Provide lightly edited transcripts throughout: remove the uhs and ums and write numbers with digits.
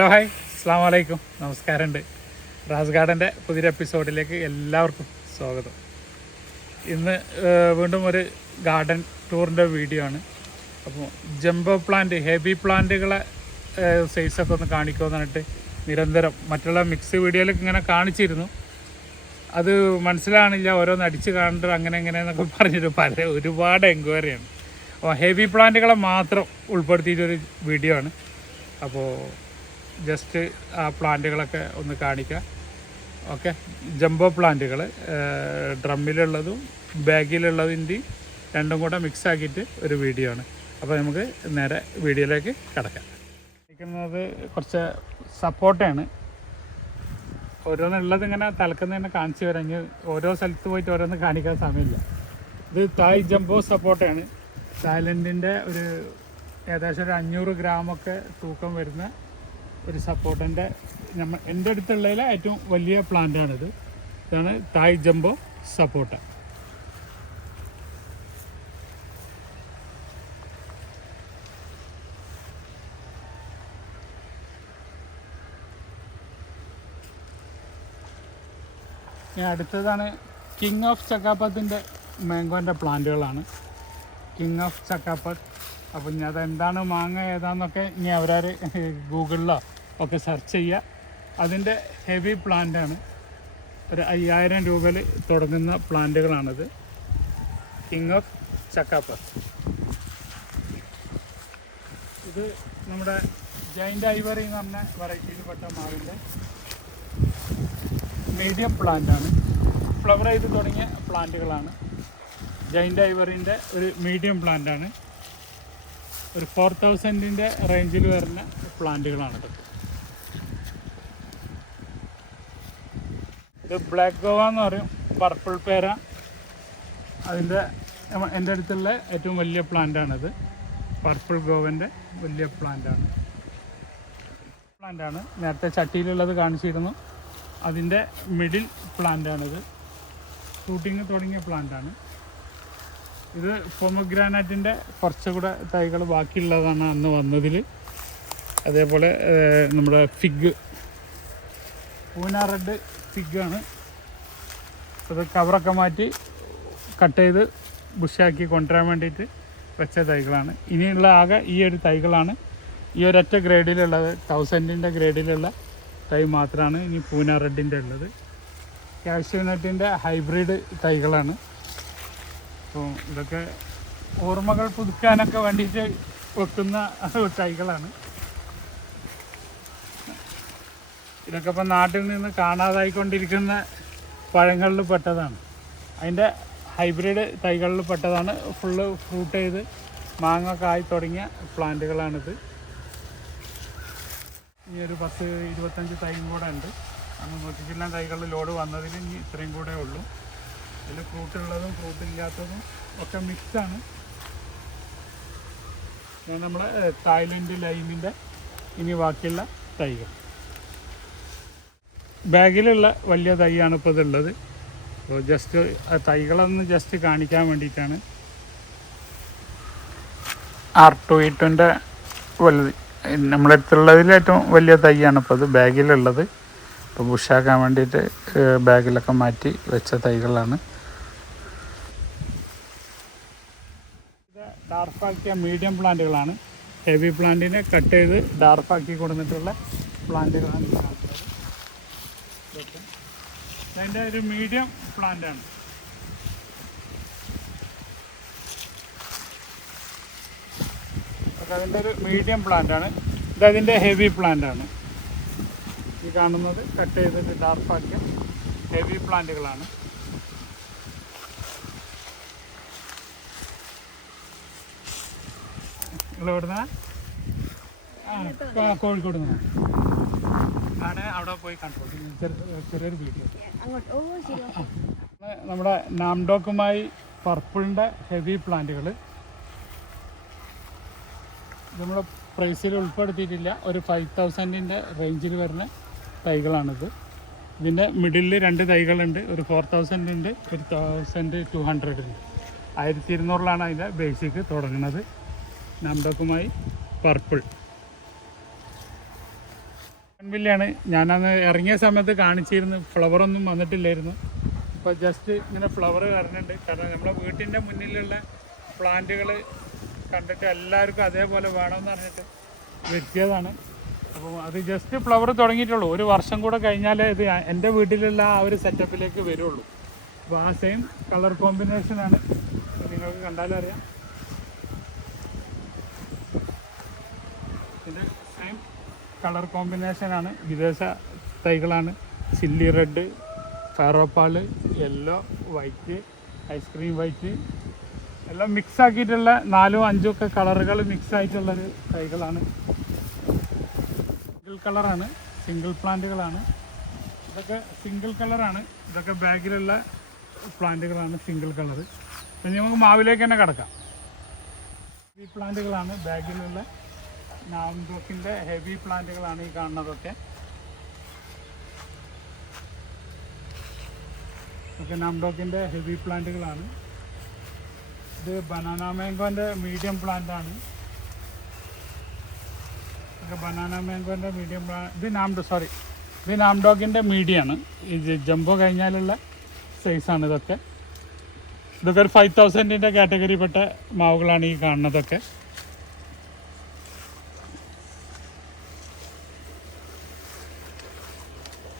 Hello hi അസ്സാം വലൈക്കും നമസ്കാരമുണ്ട്. റാസ് ഗാർഡൻ്റെ പുതിയൊരു എപ്പിസോഡിലേക്ക് എല്ലാവർക്കും സ്വാഗതം. ഇന്ന് വീണ്ടും ഒരു ഗാർഡൻ ടൂറിൻ്റെ വീഡിയോ ആണ്. അപ്പോൾ ജംബോ പ്ലാന്റ്, ഹെവി പ്ലാന്റുകളെ സൈസൊക്കെ ഒന്ന് കാണിക്കുമെന്ന് പറഞ്ഞിട്ട് നിരന്തരം മറ്റുള്ള മിക്സ് വീഡിയോയിലൊക്കെ ഇങ്ങനെ കാണിച്ചിരുന്നു. അത് മനസ്സിലാണില്ല, ഓരോന്ന് അടിച്ച് കാണേണ്ടത് അങ്ങനെ എന്നൊക്കെ പറഞ്ഞിട്ട് ഒരുപാട് എൻക്വയറിയാണ്. അപ്പോൾ ഹെവി പ്ലാന്റുകളെ മാത്രം ഉൾപ്പെടുത്തിയിട്ടൊരു വീഡിയോ ആണ്. അപ്പോൾ ജസ്റ്റ് ആ പ്ലാന്റുകളൊക്കെ ഒന്ന് കാണിക്കാം. ഓക്കെ, ജംബോ പ്ലാന്റുകൾ ഡ്രമ്മിലുള്ളതും ബാഗിലുള്ളതിൻ്റെയും രണ്ടും കൂടെ മിക്സ് ആക്കിയിട്ട് ഒരു വീഡിയോ ആണ്. അപ്പോൾ നമുക്ക് നേരെ വീഡിയോയിലേക്ക് കിടക്കാം. ഇരിക്കുന്നത് കുറച്ച് സപ്പോർട്ടാണ്. ഓരോന്നുള്ളത് ഇങ്ങനെ തലക്കുന്നതിനെ കാണിച്ചു വരാം. ഇനി ഓരോ സ്ഥലത്ത് പോയിട്ട് ഓരോന്ന് കാണിക്കാൻ സമയമില്ല. ഇത് തായ് ജംബോ സപ്പോർട്ടാണ്. തായ്ലൻഡിൻ്റെ ഒരു ഏകദേശം ഒരു 500 ഗ്രാമൊക്കെ തൂക്കം വരുന്ന ഒരു സപ്പോർട്ടിൻ്റെ എൻ്റെ അടുത്തുള്ളതിലെ ഏറ്റവും വലിയ പ്ലാന്റാണിത്. ഇതാണ് തായ് ജംബോ സപ്പോർട്ട. അടുത്തതാണ് കിങ് ഓഫ് ചക്കാപ്പത്തിൻ്റെ മാംഗോൻ്റെ പ്ലാന്റുകളാണ്. കിങ് ഓഫ് ചക്കാപ്പത്ത്. അപ്പം ഇനി അതെന്താണ്, മാങ്ങ ഏതാണെന്നൊക്കെ ഇനി അവരാർ ഗൂഗിളിലോ ഒക്കെ സെർച്ച് ചെയ്യുക. അതിൻ്റെ ഹെവി പ്ലാന്റാണ്. ഒരു 5000 രൂപയിൽ തുടങ്ങുന്ന പ്ലാന്റുകളാണിത്. King of ചക്കാപ്പത്ത്. ഇത് നമ്മുടെ ജൈൻ്റ് ഐവറി എന്ന് പറഞ്ഞ വെറൈറ്റിയിൽപ്പെട്ട മാവിൻ്റെ മീഡിയം പ്ലാന്റാണ്. ഫ്ലവർ ചെയ്ത് തുടങ്ങിയ പ്ലാന്റുകളാണ്. ജൈൻ്റ് ഐവറിൻ്റെ ഒരു മീഡിയം പ്ലാന്റാണ്. ഒരു 4000-ൻ്റെ റേഞ്ചിൽ വരുന്ന പ്ലാന്റുകളാണിത്. ഇത് ബ്ലാക്ക് ഗോവ എന്ന് പറയും, പർപ്പിൾ പേര. അതിൻ്റെ എൻ്റെ അടുത്തുള്ള ഏറ്റവും വലിയ പ്ലാന്റാണിത്. പർപ്പിൾ ഗോവൻ്റെ വലിയ പ്ലാന്റാണ്. നേരത്തെ ചട്ടിയിലുള്ളത് കാണിച്ചിരുന്നു. അതിൻ്റെ മിഡിൽ പ്ലാന്റാണിത്. ഷൂട്ടിങ് തുടങ്ങിയ പ്ലാന്റാണ്. ഇത് പൊമഗ്രാനൈറ്റിൻ്റെ കുറച്ചുകൂടെ തൈകൾ ബാക്കിയുള്ളതാണ് അന്ന് വന്നതിൽ. അതേപോലെ നമ്മുടെ ഫിഗ്, പൂന റെഡ് ഫിഗാണ്. അത് കവറൊക്കെ മാറ്റി കട്ട് ചെയ്ത് ബുഷാക്കി കൊണ്ടുവരാൻ വേണ്ടിയിട്ട് വെച്ച തൈകളാണ്. ഇനിയുള്ള ആകെ ഈ ഒരു തൈകളാണ്, ഈ ഒരൊറ്റ ഗ്രേഡിലുള്ളത്. 1000-ൻ്റെ ഗ്രേഡിലുള്ള തൈ മാത്രമാണ് ഇനി പൂന റെഡിൻ്റെ ഉള്ളത്. കാഷ്യൂനട്ടിൻ്റെ ഹൈബ്രിഡ് തൈകളാണ്. അപ്പോൾ ഇതൊക്കെ ഓർമ്മകൾ പുതുക്കാനൊക്കെ വേണ്ടിയിട്ട് വെക്കുന്ന തൈകളാണ്. ഇതൊക്കെ ഇപ്പം നാട്ടിൽ നിന്ന് കാണാതായിക്കൊണ്ടിരിക്കുന്ന പഴങ്ങളിൽ പെട്ടതാണ്. അതിൻ്റെ ഹൈബ്രിഡ് തൈകളിൽ പെട്ടതാണ്. ഫുള്ള് ഫ്രൂട്ട് ചെയ്ത് മാങ്ങ കായി തുടങ്ങിയ പ്ലാന്റുകളാണിത്. ഇനി ഒരു 10-25 തൈയും കൂടെ ഉണ്ട്. അന്ന് 100 തൈകളിൽ ലോഡ് വന്നതിൽ ഇനി ഇത്രയും കൂടെ ഉള്ളൂ. ഇതിൽ ഫ്രൂട്ടുള്ളതും ഫ്രൂട്ടില്ലാത്തതും ഒക്കെ മിക്സാണ്. നമ്മളെ തായ്ലൻഡ് ലൈമിൻ്റെ ഇനി ബാക്കിയുള്ള തൈകൾ. ബാഗിലുള്ള വലിയ തൈയാണ് ഇപ്പോൾ ഇതുള്ളത്. അപ്പോൾ ജസ്റ്റ് തൈകളൊന്ന് ജസ്റ്റ് കാണിക്കാൻ വേണ്ടിയിട്ടാണ്. R2E2-ൻ്റെ വലുത് നമ്മുടെ അടുത്തുള്ളതിൽ ഏറ്റവും വലിയ തൈയാണ് ഇപ്പോൾ ഇത് ബാഗിലുള്ളത്. ഇപ്പോൾ ബുഷാക്കാൻ വേണ്ടിയിട്ട് ബാഗിലൊക്കെ മാറ്റി വെച്ച തൈകളാണ്. ഇത് ഡാർഫാക്കിയ മീഡിയം പ്ലാന്റുകളാണ്. ഹെവി പ്ലാന്റിനെ കട്ട് ചെയ്ത് ഡാർഫാക്കി കൊടുത്തിട്ടുള്ള പ്ലാന്റുകളാണ് കാണുന്നത്. അതിൻ്റെ ഒരു മീഡിയം പ്ലാന്റാണ്. അതിൻ്റെ ഒരു മീഡിയം പ്ലാന്റാണ്. ഇതതിൻ്റെ ഹെവി പ്ലാന്റാണ്. ഈ കാണുന്നത് കട്ട് ചെയ്തിട്ട് ഡാർഫാക്കിയ ഹെവി പ്ലാന്റുകളാണ്. നിങ്ങളെവിടുന്ന? കോഴിക്കോട് നിന്നാണ്. ആണ് അവിടെ പോയി കണ്ടു. ചെറിയൊരു വീഡിയോ. നമ്മുടെ നാംഡോക്കുമായി പർപ്പിളിൻ്റെ ഹെവി പ്ലാന്റുകൾ നമ്മൾ പ്രൈസിൽ ഉൾപ്പെടുത്തിയിട്ടില്ല. ഒരു 5000-ൻ്റെ റേഞ്ചിൽ വരുന്ന തൈകളാണിത്. ഇതിൻ്റെ മിഡിലിൽ 2 തൈകളുണ്ട്. ഒരു 4000-ൻ്റെ ഒരു 1200-ൻ്റെ. 1200-ലാണ് അതിൻ്റെ ബേസിക് തുടങ്ങുന്നത്. നാംഡോക്കുമായി പർപ്പിൾ. ബോഗൺവില്ലയാണ്. ഞാനന്ന് ഇറങ്ങിയ സമയത്ത് കാണിച്ചിരുന്നു, ഫ്ലവറൊന്നും വന്നിട്ടില്ലായിരുന്നു. ഇപ്പോൾ ജസ്റ്റ് ഇങ്ങനെ ഫ്ലവർ വരുന്നുണ്ട്. കാരണം നമ്മളെ വീട്ടിൻ്റെ മുന്നിലുള്ള പ്ലാന്റുകൾ കണ്ടിട്ട് എല്ലാവർക്കും അതേപോലെ വേണമെന്ന് പറഞ്ഞിട്ട് വെച്ചതാണ്. അപ്പോൾ അത് ജസ്റ്റ് ഫ്ലവർ തുടങ്ങിയിട്ടുള്ളൂ. ഒരു വർഷം കൂടെ കഴിഞ്ഞാലേ ഇത് എൻ്റെ വീട്ടിലുള്ള ആ ഒരു സെറ്റപ്പിലേക്ക് വരുള്ളൂ. അപ്പോൾ ആ സെയിം കളർ കോമ്പിനേഷനാണ്, നിങ്ങൾക്ക് കണ്ടാലറിയാം. ഇത് സെയിം കളർ കോമ്പിനേഷനാണ്, വിദേശ തൈകളാണ്. ചില്ലി റെഡ്, ഫാറോപ്പാള്, യെല്ലോ, വൈറ്റ്, ഐസ്ക്രീം വൈറ്റ് എല്ലാം മിക്സ് ആക്കിയിട്ടുള്ള 4ഉം 5ഉം ഒക്കെ കളറുകൾ മിക്സ് ആയിട്ടുള്ളൊരു തൈകളാണ്. സിംഗിൾ കളറാണ്, സിംഗിൾ പ്ലാന്റുകളാണ്. ഇതൊക്കെ സിംഗിൾ കളറാണ്. ഇതൊക്കെ ബാഗിലുള്ള പ്ലാന്റുകളാണ്, സിംഗിൾ കളർ. പിന്നെ നമുക്ക് മാവിലേക്ക് തന്നെ കിടക്കാം. ഹെവി പ്ലാന്റുകളാണ് ബാഗിലുള്ള, നാംഡോക്കിൻ്റെ ഹെവി പ്ലാന്റുകളാണ് ഈ കാണുന്നതൊക്കെ. ഇതൊക്കെ നാംഡോക്കിൻ്റെ ഹെവി പ്ലാന്റുകളാണ്. ഇത് ബനാന മാംഗോൻ്റെ മീഡിയം പ്ലാന്റാണ്. ഇതൊക്കെ ബനാന മാംഗോൻ്റെ മീഡിയം ഇത് നാംഡോക്കിൻ്റെ മീഡിയമാണ്. ഇത് ജംബോ കഴിഞ്ഞാലുള്ള സൈസാണ് ഇതൊക്കെ. ഇതൊക്കെ ഒരു 5000ൻ്റെ കാറ്റഗറിപ്പെട്ട മാവുകളാണ് ഈ കാണുന്നതൊക്കെ.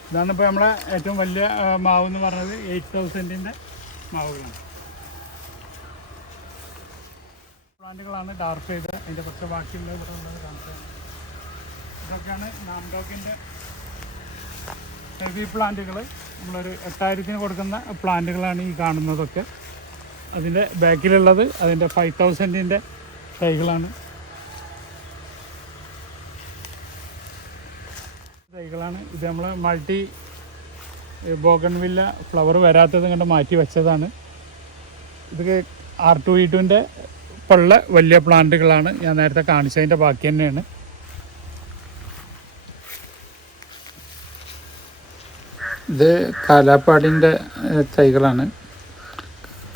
ഇതാണിപ്പോൾ നമ്മളെ ഏറ്റവും വലിയ മാവ് എന്ന് പറഞ്ഞത് 8000ൻ്റെ മാവുകളാണ്. പ്ലാന്റുകളാണ് ഡാർക്ക് ചെയ്ത് അതിൻ്റെ കുറച്ച് ബാക്കിയുള്ള ഇവിടെ ഉള്ളത് കാണിച്ചത്. ഇതൊക്കെയാണ് നാംഡോക്കിൻ്റെ ഹെവി പ്ലാന്റുകൾ. നമ്മളൊരു 8000ന് കൊടുക്കുന്ന പ്ലാന്റുകളാണ് ഈ കാണുന്നതൊക്കെ. അതിൻ്റെ ബാക്കിലുള്ളത് അതിൻ്റെ 5000ൻ്റെ തൈകളാണ്. ഇത് നമ്മൾ മൾട്ടി ബോഗൺവില്ല ഫ്ലവർ വരാത്തത് കണ്ട് മാറ്റി വെച്ചതാണ്. ഇത് R2E2ൻ്റെ ഉള്ള വലിയ പ്ലാന്റുകളാണ്. ഞാൻ നേരത്തെ കാണിച്ചതിൻ്റെ ബാക്കി തന്നെയാണ്. ഇത് കാലാപ്പാടിൻ്റെ തൈകളാണ്.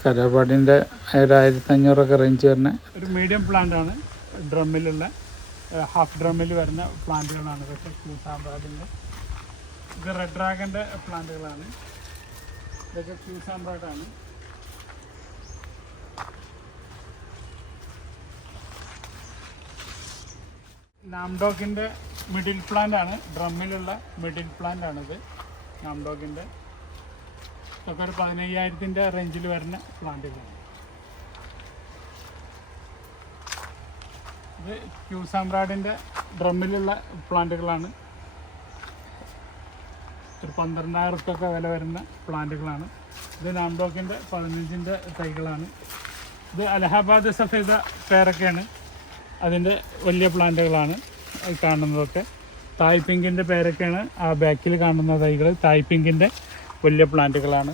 കാലാപ്പാടിൻ്റെ 1500 റേഞ്ച് വരുന്ന ഒരു മീഡിയം പ്ലാന്റാണ്. ഡ്രമ്മിലുള്ള ഹാഫ് ഡ്രമ്മിൽ വരുന്ന പ്ലാന്റുകളാണ് ഇതൊക്കെ. ക്യൂസാമ്പ്രാഡിൻ്റെ ഇത് റെഡ് ഡ്രാഗൻ്റെ പ്ലാന്റുകളാണ്. ഇതൊക്കെ ക്യൂസാമ്പ്രാഡാണ്. നാംഡോക്കിൻ്റെ മിഡിൽ പ്ലാന്റാണ്. ഡ്രമ്മിലുള്ള മിഡിൽ പ്ലാന്റാണിത് നാംഡോക്കിൻ്റെ. ഇതൊക്കെ ഒരു 15000ൻ്റെ റേഞ്ചിൽ വരുന്ന പ്ലാന്റുകളാണ്. ഇത് ക്യൂസാമ്പ്രാഡിൻ്റെ ഡ്രമ്മിലുള്ള പ്ലാന്റുകളാണ്. ഒരു 12000 റുപ്യൊക്കെ വില വരുന്ന പ്ലാന്റുകളാണ്. ഇത് നാംഡോക്കിൻ്റെ 15ൻ്റെ തൈകളാണ്. ഇത് അലഹാബാദ് സഫേദ പേരൊക്കെയാണ്. അതിൻ്റെ വലിയ പ്ലാന്റുകളാണ് കാണുന്നതൊക്കെ. തായ് പിങ്കിൻ്റെ പേരൊക്കെയാണ് ആ ബാക്കിൽ കാണുന്ന തൈകൾ. തായ് പിങ്കിൻ്റെ വലിയ പ്ലാന്റുകളാണ്.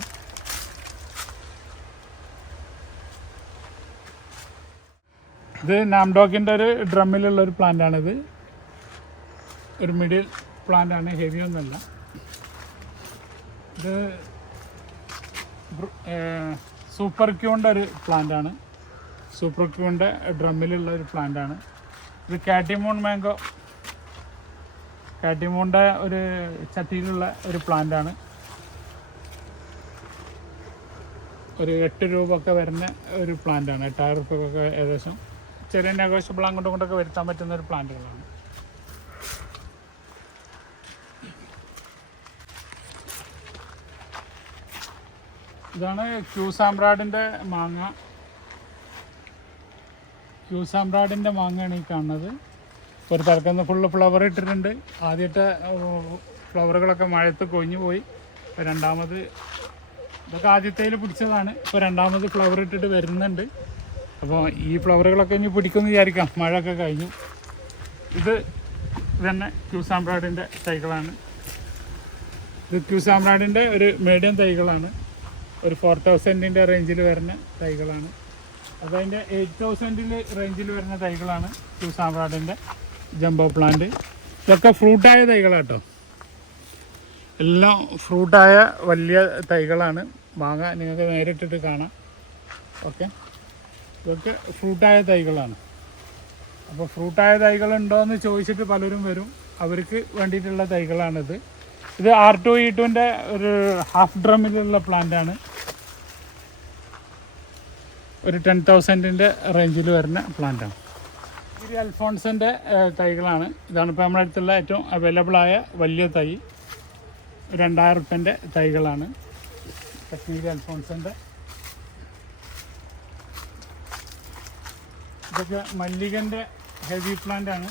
ഇത് നാംഡോക്കിൻ്റെ ഒരു ഡ്രമ്മിലുള്ളൊരു പ്ലാന്റാണിത്. ഒരു മിഡിൽ പ്ലാന്റാണ്, ഹെവി ഒന്നുമല്ല. ഇത് സൂപ്പർ ക്യൂൻ്റെ ഒരു പ്ലാന്റാണ്. സൂപ്പർ ക്യൂൻ്റെ ഡ്രമ്മിലുള്ള ഒരു പ്ലാന്റാണ്. ഇത് കാറ്റിമൂൺ മാംഗോ, കാറ്റിമൂണിൻ്റെ ഒരു ചട്ടിയിലുള്ള ഒരു പ്ലാന്റാണ്. ഒരു 8 രൂപ ഒക്കെ വരുന്ന ഒരു പ്ലാന്റാണ്. 8000 റുപ്യൊക്കെ ഏകദേശം. ചെറിയ നെഗോഷ്യബിൾ അങ്ങോട്ടും ഇങ്ങോട്ടൊക്കെ വരുത്താൻ പറ്റുന്ന ഒരു പ്ലാന്റുകളാണ്. ഇതാണ് ക്യൂസാമ്പ്രാഡിൻ്റെ മാങ്ങ. ക്യൂസാമ്പ്രാഡിൻ്റെ മാങ്ങയാണ് ഈ കാണുന്നത്. ഒരു തലക്കന്ന് ഫുള്ള് ഫ്ലവർ ഇട്ടിട്ടുണ്ട്. ആദ്യത്തെ ഫ്ലവറുകളൊക്കെ മഴയത്ത് കൊഴിഞ്ഞു പോയി. രണ്ടാമത് ഇതൊക്കെ ആദ്യത്തേൽ പിടിച്ചതാണ്. ഇപ്പോൾ രണ്ടാമത് ഫ്ലവർ ഇട്ടിട്ട് വരുന്നുണ്ട്. അപ്പോൾ ഈ ഫ്ലവറുകളൊക്കെ ഇനി പിടിക്കുമെന്ന് വിചാരിക്കാം, മഴയൊക്കെ കഴിഞ്ഞു. ഇത് തന്നെ ക്യൂസാമ്പ്രാഡിൻ്റെ തൈകളാണ്. ഇത് ക്യൂസാമ്പ്രാഡിൻ്റെ ഒരു മീഡിയം തൈകളാണ്. ഒരു 4000ൻ്റെ റേഞ്ചിൽ വരുന്ന തൈകളാണ്. അപ്പോൾ അതിൻ്റെ 8000 റേഞ്ചിൽ വരുന്ന തൈകളാണ് ക്യൂസാമ്പ്രാഡിൻ്റെ ജംബോ പ്ലാന്റ്. ഇതൊക്കെ ഫ്രൂട്ടായ തൈകളാട്ടോ. എല്ലാം ഫ്രൂട്ടായ വലിയ തൈകളാണ്. മാങ്ങ നിങ്ങൾക്ക് നേരിട്ടിട്ട് കാണാം. ഓക്കെ, ഇതൊക്കെ ഫ്രൂട്ടായ തൈകളാണ്. അപ്പോൾ ഫ്രൂട്ടായ തൈകളുണ്ടോ എന്ന് ചോദിച്ചിട്ട് പലരും വരും. അവർക്ക് വേണ്ടിയിട്ടുള്ള തൈകളാണിത്. ഇത് R2E2ൻ്റെ ഒരു ഹാഫ് ഡ്രമ്മിലുള്ള പ്ലാന്റാണ്. ഒരു 10,000-ൻ്റെ റേഞ്ചിൽ വരുന്ന പ്ലാന്റാണ്. ഇത് അൽഫോൺസിൻ്റെ തൈകളാണ്. ഇതാണ് ഇപ്പോൾ നമ്മുടെ അടുത്തുള്ള ഏറ്റവും അവൈലബിളായ വലിയ തൈ. 2000 റുപ്യൻ്റെ തൈകളാണ് കശ്മീരി അൽഫോൺസിൻ്റെ. ഇതൊക്കെ മല്ലികൻ്റെ ഹെവി പ്ലാന്റാണ്.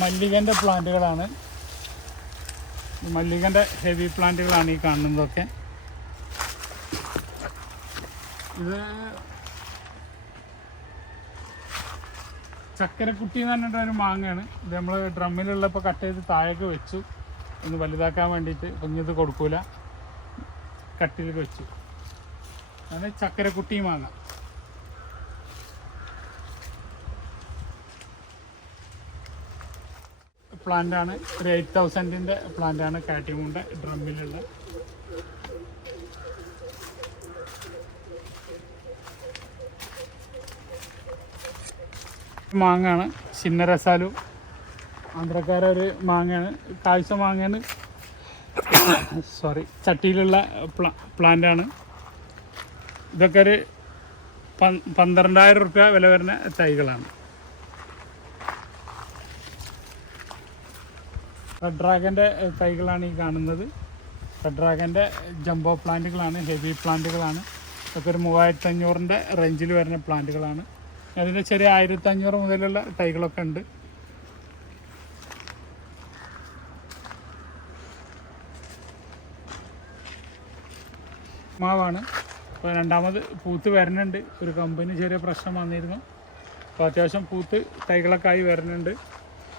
മല്ലികൻ്റെ പ്ലാന്റുകളാണ്. മല്ലികൻ്റെ ഹെവി പ്ലാന്റുകളാണ് ഈ കാണുന്നതൊക്കെ. ഇത് ചക്കരക്കുട്ടി എന്ന് പറഞ്ഞിട്ടൊരു മാങ്ങയാണ്. ഇത് നമ്മൾ ഡ്രമ്മിലുള്ളപ്പോൾ കട്ട് ചെയ്ത് താഴേക്ക് വെച്ചു, ഒന്ന് വലുതാക്കാൻ വേണ്ടിയിട്ട്. കുഞ്ഞത് കൊടുക്കൂല, കട്ടിലേക്ക് വെച്ചു. അതാണ് ചക്കരക്കുട്ടി മാങ്ങ. പ്ലാന്റാണ്. ഒരു 8,000-ൻ്റെ പ്ലാന്റാണ് കാറ്റിമുണ്ട ഡ്രമ്മിലുള്ള. മാങ്ങയാണ് ചിന്ന രസാലു. ആന്ധ്രക്കാര ഒരു മാങ്ങയാണ്, കാഴ്ച മാങ്ങയാണ്. സോറി, ചട്ടിയിലുള്ള പ്ലാന്റാണ്. ഇതൊക്കെ ഒരു 12,000 റുപ്യ വില വരുന്ന തൈകളാണ്. റെഡ് ഡ്രാഗൻ്റെ തൈകളാണ് ഈ കാണുന്നത്. റെഡ് ഡ്രാഗൻ്റെ ജംബോ പ്ലാന്റുകളാണ്, ഹെവി പ്ലാന്റുകളാണ്. ഇതൊക്കെ ഒരു 3,500-ൻ്റെ റേഞ്ചിൽ വരുന്ന പ്ലാന്റുകളാണ്. അതിൻ്റെ ചെറിയ 1,500 മുതലുള്ള തൈകളൊക്കെ ഉണ്ട്. മാവാണ്. അപ്പോൾ രണ്ടാമത് പൂത്ത് വരുന്നുണ്ട്. ഒരു കമ്പനി ചെറിയ പ്രശ്നം വന്നിരുന്നു. അപ്പോൾ അത്യാവശ്യം പൂത്ത് തൈകളൊക്കെ ആയി വരുന്നുണ്ട്.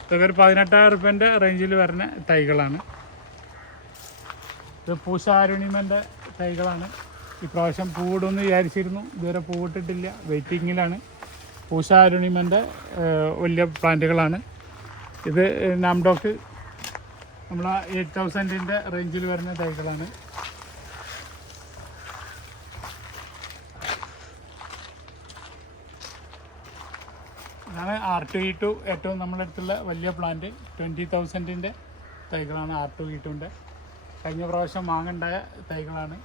ഇതൊക്കെ ഒരു 18,000 റുപ്യൻ്റെ റേഞ്ചിൽ വരുന്ന തൈകളാണ്. ഇത് പൂശ അരുണിമൻ്റെ തൈകളാണ്. ഇപ്രാവശ്യം പൂവിടുമെന്ന് വിചാരിച്ചിരുന്നു, ഇതുവരെ പൂവിട്ടിട്ടില്ല, വെയിറ്റിങ്ങിലാണ്. പൂശ അരുണിമൻ്റെ വലിയ പ്ലാന്റുകളാണ്. ഇത് നാംഡോക്ക് നമ്മൾ 8,000-ൻ്റെ റേഞ്ചിൽ വരുന്ന തൈകളാണ്. ഇതാണ് R2E2 ഏറ്റവും നമ്മുടെ അടുത്തുള്ള വലിയ പ്ലാന്റ്. 20,000-ൻ്റെ തൈകളാണ് R2E2ൻ്റെ. കഴിഞ്ഞ പ്രാവശ്യം വാങ്ങണ്ടായ തൈകളാണ്.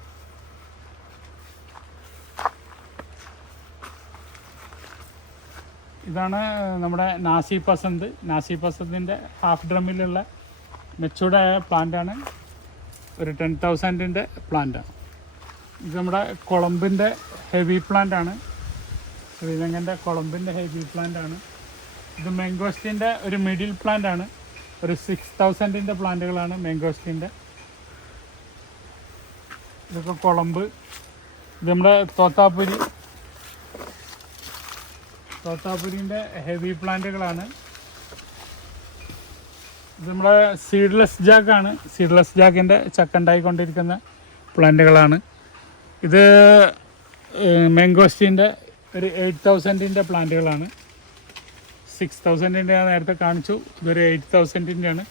ഇതാണ് നമ്മുടെ നാസി പസന്ത്. നാസി പസന്തിൻ്റെ ഹാഫ് ഡ്രമ്മിലുള്ള മെച്ചൂർഡായ പ്ലാന്റാണ്. ഒരു 10,000-ൻ്റെ പ്ലാന്റാണ്. ഇത് നമ്മുടെ കൊളംബിൻ്റെ ഹെവി പ്ലാന്റാണ്. ശ്രീലങ്കൻ്റെ കൊളംബിൻ്റെ ഹെവി പ്ലാന്റാണ്. ഇത് മാംഗോസ്റ്റിൻ്റെ ഒരു മിഡിൽ പ്ലാന്റാണ്. ഒരു 6,000-ൻ്റെ പ്ലാന്റുകളാണ് മാംഗോസ്റ്റിൻ്റെ. ഇതൊക്കെ കൊളംബ്. ഇത് നമ്മുടെ തോത്താപുരിൻ്റെ ഹെവി പ്ലാന്റുകളാണ്. ഇത് നമ്മുടെ സീഡ്ലെസ് ജാക്കാണ്. സീഡ്ലെസ് ജാക്കിൻ്റെ ചക്കണ്ടായിക്കൊണ്ടിരിക്കുന്ന പ്ലാന്റുകളാണ്. ഇത് മാംഗോസ്റ്റീൻ്റെ ഒരു 8,000-ൻ്റെ പ്ലാന്റുകളാണ്. 6,000-ൻ്റെ ഞാൻ നേരത്തെ കാണിച്ചു. ഇതൊരു 8,000-ൻ്റെ ആണ്.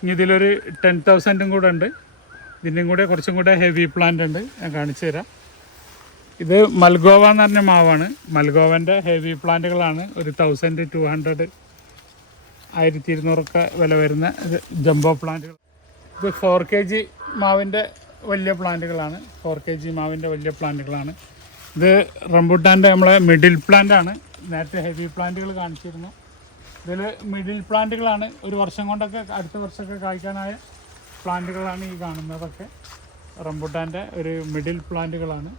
ഇനി ഇതിലൊരു 10,000-ും കൂടെ ഉണ്ട്. ഇതിൻ്റെയും കൂടെ കുറച്ചും കൂടെ ഹെവി പ്ലാന്റ് ഉണ്ട്, ഞാൻ കാണിച്ചു തരാം. ഇത് മൽഗോവ എന്ന് പറഞ്ഞ മാവാണ്. മൽഗോവൻ്റെ ഹെവി പ്ലാന്റുകളാണ്. ഒരു 1,200, 1,200 വില വരുന്ന ജംബോ പ്ലാന്റുകൾ. ഇത് 4 kg മാവിൻ്റെ വലിയ പ്ലാന്റുകളാണ്. 4 kg മാവിൻ്റെ വലിയ പ്ലാന്റുകളാണ്. ഇത് റംബൂട്ടാൻ്റെ നമ്മളെ മിഡിൽ പ്ലാന്റാണ്. നേരത്തെ ഹെവി പ്ലാന്റുകൾ കാണിച്ചിരുന്നു. ഇതിൽ മിഡിൽ പ്ലാന്റുകളാണ്. ഒരു വർഷം കൊണ്ടൊക്കെ അടുത്ത വർഷമൊക്കെ കായ്ക്കാനായ പ്ലാന്റുകളാണ് ഈ കാണുന്നതൊക്കെ. റംബൂട്ടാൻ്റെ ഒരു മിഡിൽ പ്ലാന്റുകളാണ്.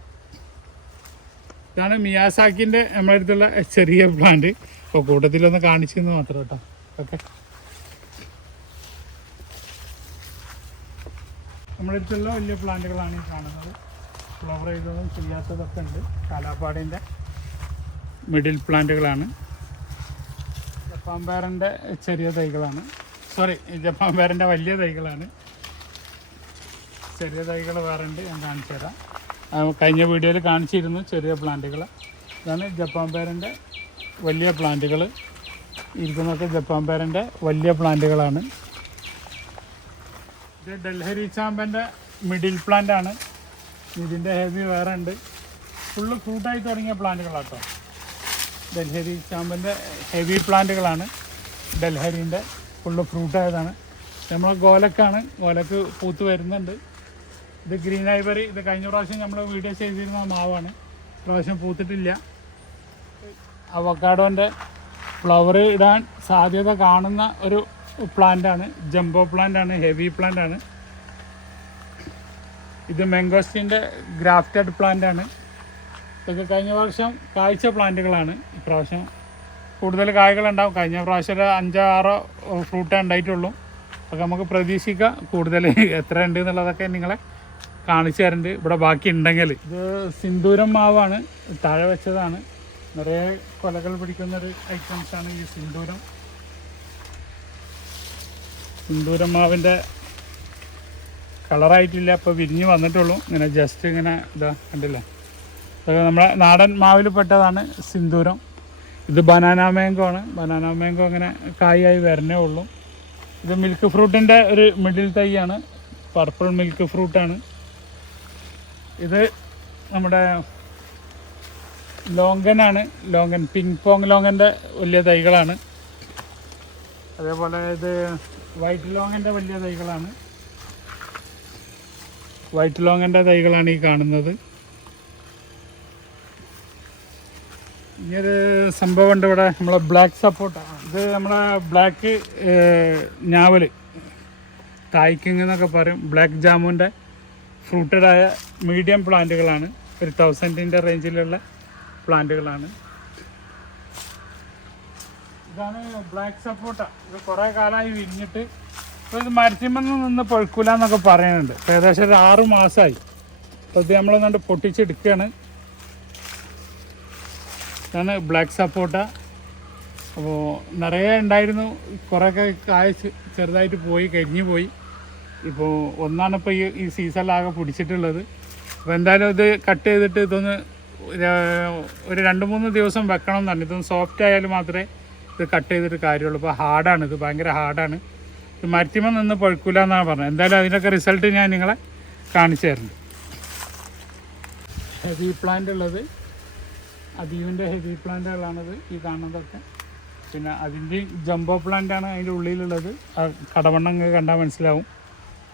ഇതാണ് മിയാസാക്കിൻ്റെ നമ്മുടെ അടുത്തുള്ള ചെറിയ പ്ലാന്റ്. ഇപ്പോൾ കൂട്ടത്തിലൊന്ന് കാണിച്ചെന്ന് മാത്രം കേട്ടോ. ഓക്കെ, നമ്മുടെ അടുത്തുള്ള വലിയ പ്ലാന്റുകളാണ് ഈ കാണുന്നത്. ഫ്ലവർ ചെയ്തതും ചെയ്യാത്തതൊക്കെ ഉണ്ട്. കാലാപ്പാടിൻ്റെ മിഡിൽ പ്ലാന്റുകളാണ്. ജപ്പാൻ പേരൻ്റെ ചെറിയ തൈകളാണ്. സോറി, ജപ്പാൻ പേരൻ്റെ വലിയ തൈകളാണ്. ചെറിയ തൈകൾ വേറെ ഉണ്ട്, ഞാൻ കാണിച്ചു തരാം. കഴിഞ്ഞ വീഡിയോയിൽ കാണിച്ചിരുന്നു ചെറിയ പ്ലാന്റുകൾ. ഇതാണ് ജപ്പാൻ പേരൻ്റെ വലിയ പ്ലാന്റുകൾ. ഇരിക്കുന്നതൊക്കെ ജപ്പാൻ പേരൻ്റെ വലിയ പ്ലാന്റുകളാണ്. ഇത് ഡൽഹരി ചാമ്പൻ്റെ മിഡിൽ പ്ലാന്റാണ്. ഇതിൻ്റെ ഹെവി വേറെ ഉണ്ട്. ഫുള്ള് ഫ്രൂട്ടായി തുടങ്ങിയ പ്ലാന്റുകളാട്ടോ. ഡൽഹരി ചാമ്പൻ്റെ ഹെവി പ്ലാന്റുകളാണ്. ഡൽഹരീൻ്റെ ഫുള്ള് ഫ്രൂട്ടായതാണ്. നമ്മളെ ഗോലക്കാണ്, ഗോലക്ക് പൂത്ത് വരുന്നുണ്ട്. ഇത് ഗ്രീൻ ഐവറി, ഇത് കഴിഞ്ഞ പ്രാവശ്യം നമ്മൾ വീഡിയോ ചെയ്തിരുന്ന മാവാണ്, പ്രാവശ്യം പൂത്തിട്ടില്ല. അവക്കാഡോൻ്റെ ഫ്ലവർ ഇടാൻ സാധ്യത കാണുന്ന ഒരു പ്ലാന്റാണ്, ജംബോ പ്ലാന്റാണ്, ഹെവി പ്ലാന്റാണ്. ഇത് മാംഗോസ്റ്റീൻ്റെ ഗ്രാഫ്റ്റഡ് പ്ലാന്റാണ്. ഇതൊക്കെ കഴിഞ്ഞ പ്രാവശ്യം കായ്ച്ച പ്ലാന്റുകളാണ്. ഇപ്രാവശ്യം കൂടുതൽ കായ്കളുണ്ടാവും. കഴിഞ്ഞ പ്രാവശ്യം ഒരു 5-6 ഫ്രൂട്ടേ ഉണ്ടായിട്ടുള്ളൂ. അപ്പോൾ നമുക്ക് പ്രതീക്ഷിക്കാം കൂടുതൽ എത്ര ഉണ്ട് എന്നുള്ളതൊക്കെ നിങ്ങളെ കാണിച്ചു തരുന്നുണ്ട് ഇവിടെ ബാക്കി ഉണ്ടെങ്കിൽ. ഇത് സിന്ദൂരം മാവാണ്, താഴെ വെച്ചതാണ്. നിറയെ കൊലകൾ പിടിക്കുന്നൊരു ഐറ്റംസാണ് ഈ സിന്ദൂരം. സിന്ദൂരം മാവിൻ്റെ കളറായിട്ടില്ല, ഇപ്പോൾ വിരിഞ്ഞ് വന്നിട്ടുള്ളൂ. ഇങ്ങനെ ജസ്റ്റ് ഇങ്ങനെ ഇതാ കണ്ടില്ല, അതൊക്കെ നമ്മുടെ നാടൻ മാവിൽ പെട്ടതാണ് സിന്ദൂരം. ഇത് ബനാന മാംഗോ ആണ്. ബനാന മാംഗോ അങ്ങനെ കായായി വരണേ ഉള്ളൂ. ഇത് മിൽക്ക് ഫ്രൂട്ടിൻ്റെ ഒരു മിഡിൽ തൈയാണ്, പർപ്പിൾ മിൽക്ക് ഫ്രൂട്ടാണ്. ഇത് നമ്മുടെ ലോങ്കനാണ്, ലോങ്കൻ, പിങ് പോങ് ലോങ്കൻ്റെ വലിയ തൈകളാണ്. അതേപോലെ ഇത് വൈറ്റ് ലോങ്ങൻ്റെ വലിയ തൈകളാണ്. വൈറ്റ് ലോങ്ങൻ്റെ തൈകളാണ് ഈ കാണുന്നത്. ഇങ്ങനൊരു സംഭവമുണ്ട് ഇവിടെ, നമ്മളെ ബ്ലാക്ക് സപ്പോർട്ടാണ്. ഇത് നമ്മളെ ബ്ലാക്ക് ഞാവൽ, തായ്ക്കിങ് എന്നൊക്കെ പറയും. ബ്ലാക്ക് ജാമുൻ്റെ ഫ്രൂട്ടഡായ മീഡിയം പ്ലാന്റുകളാണ്. ഒരു 1000-ൻ്റെ റേഞ്ചിലുള്ള പ്ലാന്റുകളാണ്. ഇതാണ് ബ്ലാക്ക് സപ്പോർട്ട. ഇത് കുറേ കാലമായി വിരിഞ്ഞിട്ട് ഇപ്പോൾ ഇത് മരത്തിമെന്ന് നിന്ന് പഴുക്കൂല എന്നൊക്കെ പറയുന്നുണ്ട്. ഏകദേശം ഒരു 6 മാസമായി. അപ്പോൾ ഇത് നമ്മളൊന്നുകൊണ്ട് പൊട്ടിച്ചെടുക്കുകയാണ്. ഇതാണ് ബ്ലാക്ക് സപ്പോർട്ട. അപ്പോൾ നിറയെ ഉണ്ടായിരുന്നു, കുറേയൊക്കെ കായ് ചെറുതായിട്ട് പോയി, കരിഞ്ഞു പോയി. ഇപ്പോൾ ഒന്നാണ് ഇപ്പോൾ ഈ സീസണിലാകെ പിടിച്ചിട്ടുള്ളത്. അപ്പോൾ എന്തായാലും ഇത് കട്ട് ചെയ്തിട്ട് ഇതൊന്ന് ഒരു 2-3 ദിവസം വെക്കണം എന്നാണ്. ഇതൊന്ന് സോഫ്റ്റ് ആയാലും മാത്രമേ ഇത് കട്ട് ചെയ്തിട്ട് കാര്യമുള്ളൂ. ഇപ്പോൾ ഹാർഡാണ്, ഇത് ഭയങ്കര ഹാർഡാണ്. ഇത് മരത്തിമ നിന്ന് പഴുക്കൂല എന്നാണ് പറഞ്ഞത്. എന്തായാലും അതിൻ്റെയൊക്കെ റിസൾട്ട് ഞാൻ നിങ്ങളെ കാണിച്ചു തരുന്നുണ്ട്. ഹെവി പ്ലാന്റ് ഉള്ളത് അദീവിൻ്റെ ഹെവി പ്ലാന്റുകളാണിത്, ഈ കാണുന്നതൊക്കെ. പിന്നെ അതിൻ്റെയും ജംബോ പ്ലാന്റാണ് അതിൻ്റെ ഉള്ളിലുള്ളത്. ആ കടവണ്ണം കണ്ടാൽ മനസ്സിലാവും.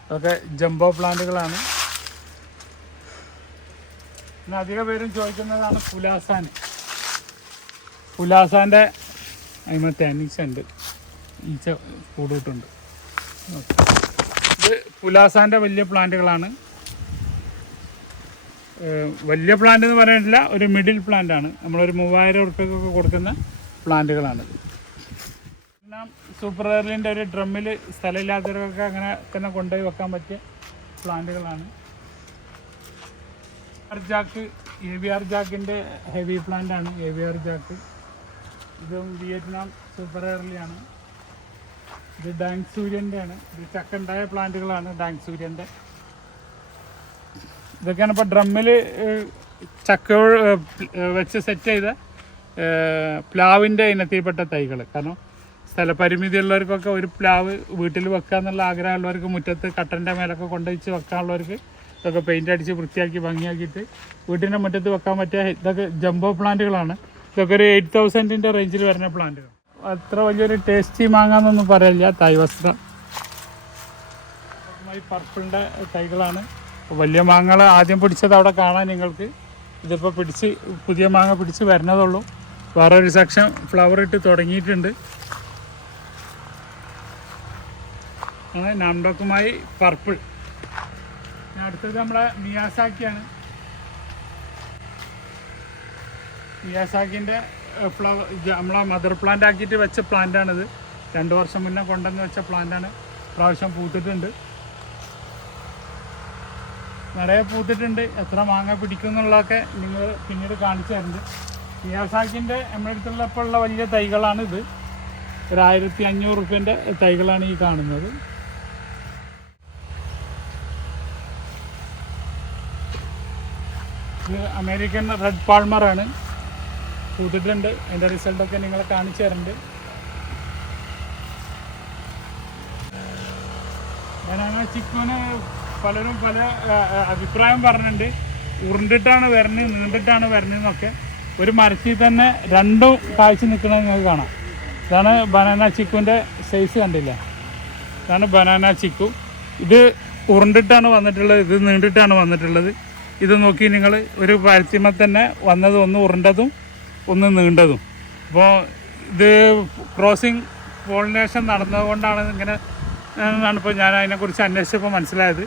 അതൊക്കെ ജംബോ പ്ലാന്റുകളാണ്. പിന്നെ അധിക പേരും ചോദിക്കുന്നതാണ് പുലാസാൻ. പുലാസാൻ്റെ അതിന് തേനീച്ചുണ്ട്, ഈച്ച കൂടിയിട്ടുണ്ട്. ഇത് പുലാസാൻ്റെ വലിയ പ്ലാന്റുകളാണ്. വലിയ പ്ലാന്റ് എന്ന് പറയാനില്ല, ഒരു മിഡിൽ പ്ലാന്റാണ്. നമ്മളൊരു 3000 ഉറുപ്പ്യക്കൊക്കെ കൊടുക്കുന്ന പ്ലാന്റുകളാണ്. പിന്നെ സൂപ്പർ എയർലിൻ്റെ ഒരു ഡ്രമ്മിൽ സ്ഥലമില്ലാത്തവർക്കൊക്കെ അങ്ങനെ തന്നെ കൊണ്ടുപോയി വെക്കാൻ പറ്റിയ പ്ലാന്റുകളാണ്. ജാക്ക്, AVR ജാക്കിൻ്റെ ഹെവി പ്ലാന്റാണ് AVR ജാക്ക്. ഇതും വിയറ്റ്നാം സൂപ്പർ എയർലിയാണ്. ഇത് ഡാങ് സൂര്യൻ്റെ ആണ്. ഇത് ചക്കുണ്ടായ പ്ലാന്റുകളാണ് ഡാങ് സൂര്യൻ്റെ. ഇതൊക്കെയാണ് ഇപ്പോൾ ഡ്രമ്മിൽ ചക്ക വെച്ച് സെറ്റ് ചെയ്ത പ്ലാവിൻ്റെ ഇനത്തിൽപ്പെട്ട തൈകൾ. കാരണം സ്ഥലപരിമിതി ഉള്ളവർക്കൊക്കെ ഒരു പ്ലാവ് വീട്ടിൽ വെക്കുക എന്നുള്ള ആഗ്രഹമുള്ളവർക്ക്, മുറ്റത്ത് കട്ടൻ്റെ മേലൊക്കെ കൊണ്ടുവച്ച് വെക്കാനുള്ളവർക്ക് ഇതൊക്കെ പെയിൻ്റ് അടിച്ച് വൃത്തിയാക്കി ഭംഗിയാക്കിയിട്ട് വീട്ടിൻ്റെ മുറ്റത്ത് വെക്കാൻ പറ്റിയ ഇതൊക്കെ ജംബോ പ്ലാന്റുകളാണ്. ഇതൊക്കെ ഒരു 8000-ൻ്റെ റേഞ്ചിൽ വരുന്ന പ്ലാന്റുകൾ. അത്ര വലിയൊരു ടേസ്റ്റി മാങ്ങാന്നൊന്നും പറയില്ല. തൈവസ്ത്രം പർപ്പിളിൻ്റെ തൈകളാണ്. വലിയ മാങ്ങകൾ ആദ്യം പിടിച്ചത് അവിടെ കാണാൻ നിങ്ങൾക്ക്. ഇതിപ്പോൾ പിടിച്ച് പുതിയ മാങ്ങ പിടിച്ച് വരുന്നതുള്ളൂ. വേറൊരു സെക്ഷൻ ഫ്ലവർ ഇട്ട് തുടങ്ങിയിട്ടുണ്ട്. അങ്ങനെ നാംഡോക്കുമായി പർപ്പിൾ. അടുത്തത് നമ്മുടെ മിയാസാക്കിയാണ്. മിയാസാക്കിൻ്റെ ഫ്ലവർ നമ്മളെ മദർ പ്ലാന്റ് ആക്കിയിട്ട് വെച്ച പ്ലാന്റാണിത്. 2 വർഷം മുന്നേ കൊണ്ടുവന്ന് വെച്ച പ്ലാന്റാണ്. പ്രാവശ്യം പൂത്തിട്ടുണ്ട്, നിറയെ പൂത്തിട്ടുണ്ട്. എത്ര മാങ്ങ പിടിക്കും എന്നുള്ളതൊക്കെ നിങ്ങൾ പിന്നീട് കാണിച്ചു തരുന്നുണ്ട്. മിയാസാക്കിൻ്റെ നമ്മുടെ അടുത്തുള്ള ഇപ്പോൾ ഉള്ള വലിയ തൈകളാണിത്. ഒരു 1500 ഉറുപ്പ്യൻ്റെ തൈകളാണ് ഈ കാണുന്നത്. ഇത് അമേരിക്കൻ റെഡ് പാൾമറാണ്. പൂത്തിട്ടുണ്ട്. അതിൻ്റെ റിസൾട്ടൊക്കെ നിങ്ങളെ കാണിച്ചു തരുന്നുണ്ട്. ബനാന ചിക്കുവിന് പലരും പല അഭിപ്രായം പറഞ്ഞിട്ടുണ്ട്. ഉരുണ്ടിട്ടാണ് വരുന്നത്, നീണ്ടിട്ടാണ് വരുന്നതെന്നൊക്കെ. ഒരു മരത്തിൽ തന്നെ 2 കാഴ്ച നിൽക്കുന്നത് നിങ്ങൾക്ക് കാണാം. ഇതാണ് ബനാന ചിക്കുവിൻ്റെ സൈസ് കണ്ടില്ല. ഇതാണ് ബനാന ചിക്കു. ഇത് ഉരുണ്ടിട്ടാണ് വന്നിട്ടുള്ളത്, ഇത് നീണ്ടിട്ടാണ് വന്നിട്ടുള്ളത്. ഇത് നോക്കി നിങ്ങൾ, ഒരു പഴത്തിമ തന്നെ വന്നത് ഒന്ന് ഉരുണ്ടതും ഒന്ന് നീണ്ടതും. അപ്പോൾ ഇത് ക്രോസിങ് പോളിനേഷൻ നടന്നതുകൊണ്ടാണ് ഇങ്ങനെ എന്നാണ് ഇപ്പോൾ ഞാൻ അതിനെക്കുറിച്ച് അന്വേഷിച്ചപ്പോൾ മനസ്സിലായത്.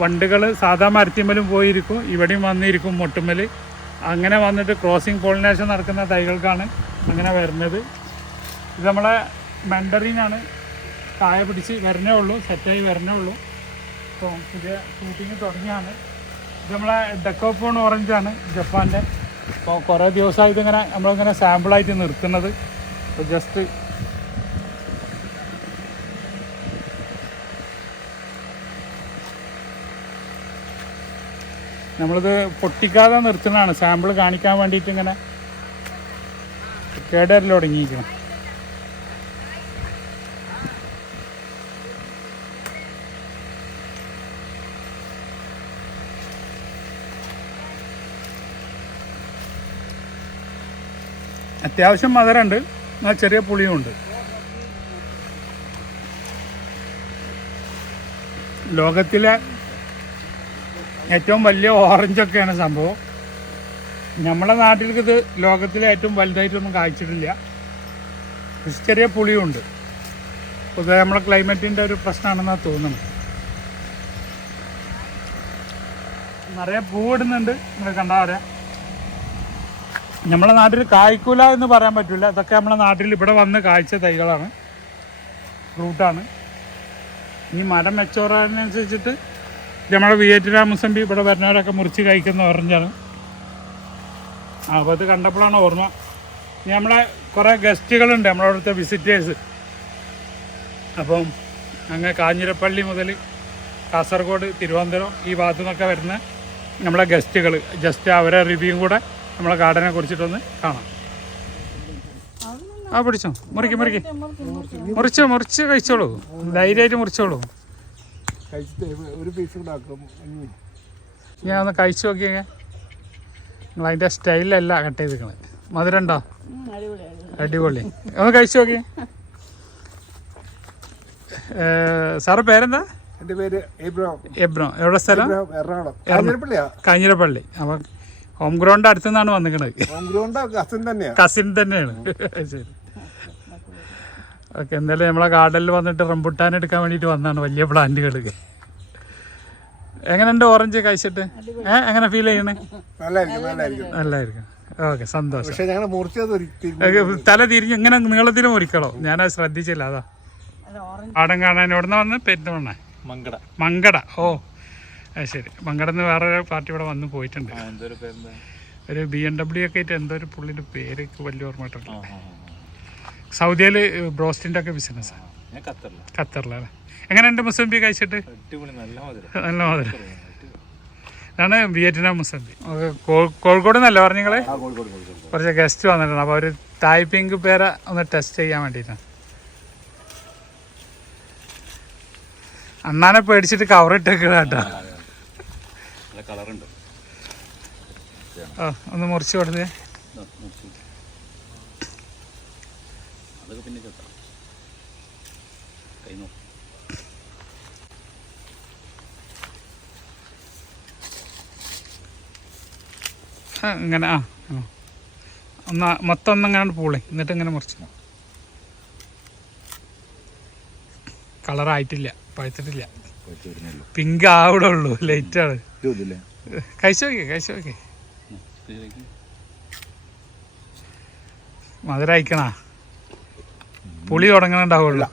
വണ്ടുകൾ സാധാ മരത്തിമ്മലും പോയിരിക്കും, ഇവിടെയും വന്നിരിക്കും മൊട്ടുമ്മൽ. അങ്ങനെ വന്നിട്ട് ക്രോസിങ് പോളിനേഷൻ നടക്കുന്ന തൈകൾക്കാണ് അങ്ങനെ വരുന്നത്. ഇത് നമ്മളെ മാൻഡറിനാണ്, കായ പിടിച്ച് വരണേ ഉള്ളൂ, സെറ്റായി വരണേ ഉള്ളൂ. അപ്പോൾ പുതിയ ഷൂട്ടിങ് തുടങ്ങിയാണ്. ഇത് നമ്മളെ ഡെക്കോപ്പോൺ ഓറഞ്ചാണ്, ജപ്പാൻ്റെ. അപ്പോൾ കുറേ ദിവസമായി ഇതിങ്ങനെ നമ്മളിങ്ങനെ സാമ്പിളായിട്ട് നിർത്തുന്നത്. അപ്പോൾ ജസ്റ്റ് നമ്മളിത് പൊട്ടിക്കാതെ നിർത്തുന്നതാണ്, സാമ്പിൾ കാണിക്കാൻ വേണ്ടിയിട്ട്. ഇങ്ങനെ കേടരിൽ തുടങ്ങിയിരിക്കണം. അത്യാവശ്യം മധുരമുണ്ട്, എന്നാൽ ചെറിയ പുളിയുമുണ്ട്. ലോകത്തിലെ ഏറ്റവും വലിയ ഓറഞ്ചൊക്കെയാണ് സംഭവം. നമ്മളെ നാട്ടിലേക്ക് ഇത് ലോകത്തിലെ ഏറ്റവും വലുതായിട്ടൊന്നും കായ്ച്ചിട്ടില്ല. പക്ഷെ ചെറിയ പുളിയുണ്ട്. പൊതുവെ നമ്മളെ ക്ലൈമറ്റിൻ്റെ ഒരു പ്രശ്നമാണെന്നാണ് തോന്നുന്നത്. നിറയെ പൂവിടുന്നുണ്ട്, നിങ്ങൾ കണ്ടാൽ പറയാം. നമ്മളെ നാട്ടിൽ കായ്ക്കൂല എന്ന് പറയാൻ പറ്റില്ല. ഇതൊക്കെ നമ്മളെ നാട്ടിൽ ഇവിടെ വന്ന് കായ്ച്ച തൈകളാണ്, ഫ്രൂട്ടാണ്. ഈ മരം മെച്ചോറാനനുസരിച്ചിട്ട് നമ്മളെ വിയറ്റ്നാം മുസംബി ഇവിടെ വരുന്നവരൊക്കെ മുറിച്ച് കഴിക്കുന്ന ഓറഞ്ചാണ്. അപ്പോൾ അത് കണ്ടപ്പോഴാണ് ഓർമ്മ. ഇനി നമ്മളെ കുറേ ഗസ്റ്റുകളുണ്ട്, നമ്മളെ അവിടുത്തെ വിസിറ്റേഴ്സ്. അപ്പം അങ്ങ് കാഞ്ഞിരപ്പള്ളി മുതൽ കാസർഗോഡ്, തിരുവനന്തപുരം ഈ ഭാഗത്തു നിന്നൊക്കെ വരുന്ന നമ്മളെ ഗസ്റ്റുകൾ, ജസ്റ്റ് അവരെ റിവ്യൂ കൂടെ നമ്മളെ ഗാർഡനെ കുറിച്ചിട്ടൊന്ന് കാണാം. ആ പിടിച്ചോ, മുറിച്ച് കഴിച്ചോളൂ, ധൈര്യമായിട്ട് മുറിച്ചോളൂ. ഞാൻ ഒന്ന് കഴിച്ചു നോക്കിയേ. നിങ്ങൾ അതിൻ്റെ സ്റ്റൈലല്ല കട്ട് ചെയ്തിരിക്കണത്. മധുരം ഉണ്ടോ? അടിപൊളി. ഒന്ന് കഴിച്ചു നോക്കിയേ. സാറ് പേരെന്താ? എൻ്റെ പേര് എബ്രോ. എവിടെ സ്ഥലം? കാഞ്ഞിരപ്പള്ളി. അപ്പം ഹോം ഗ്രൗണ്ട് അടുത്തു നിന്നാണ് വന്നിക്കണത്. കസിൻ തന്നെയാണ്. ശരി, ഓക്കെ. എന്തായാലും നമ്മളെ ഗാർഡനിൽ വന്നിട്ട് റംബുട്ടാൻ എടുക്കാൻ വേണ്ടിയിട്ട് വന്നതാണ്, വലിയ പ്ലാന്റുകൾ. എങ്ങനെയുണ്ട് ഓറഞ്ച് കഴിച്ചിട്ട്? എങ്ങനെ ഫീൽ ചെയ്യണേ? നല്ലായിരിക്കും. ഓക്കെ, സന്തോഷം. തല തിരിഞ്ഞ് ഇങ്ങനെ നീളത്തിന് മുറിക്കണോ? ഞാനത് ശ്രദ്ധിച്ചില്ല, അതാ. ആടം കാണാൻ എവിടുന്ന വന്ന് പെരുന്തമണ്ണ മങ്കട. ഓ അത് ശരി. മങ്കടന്ന് വേറൊരു പാർട്ടി ഇവിടെ വന്ന് പോയിട്ടുണ്ട്. ഒരു BMW ഒക്കെ ആയിട്ട് എന്തോ ഒരു പുള്ളിൻ്റെ പേര് വലിയ ഓർമ്മ കിട്ടില്ല. സൗദിയിൽ ബ്രോസ്റ്റിൻ്റെ ഒക്കെ ബിസിനസ്സാണ്. ഖത്തറിലല്ലേ? എങ്ങനെയുണ്ട് മുസംബി കഴിച്ചിട്ട്? നല്ല മധുരം. ഇതാണ് വിയറ്റ്നാം മുസംബി. കോഴിക്കോട് എന്നല്ല പറഞ്ഞു നിങ്ങൾ? കുറച്ച് ഗസ്റ്റ് വന്നിട്ടുണ്ട്. അപ്പോൾ ഒരു തായ് പിങ്ക് പേര ഒന്ന് ടെസ്റ്റ് ചെയ്യാൻ വേണ്ടിയിട്ടാണ്. അണ്ണാനെ പേടിച്ചിട്ട് കവറിട്ടേക്ക് കേട്ടോ. ആ, ഒന്ന് മുറിച്ച് കൊടുത്തേ. ഇങ്ങനെ ഒന്ന് മൊത്തം ഒന്നങ്ങനെ പൂളെ, എന്നിട്ട് ഇങ്ങനെ മുറിച്ച്. കളറായിട്ടില്ല, പഴുത്തിട്ടില്ല, പിങ്ക് ആവിടെ ഉള്ളൂ, ലൈറ്റാണ്. കഴിച്ചു നോക്കി. മധുരം അയക്കണ, പുളി തുടങ്ങണുണ്ടാവുള്ളൂ.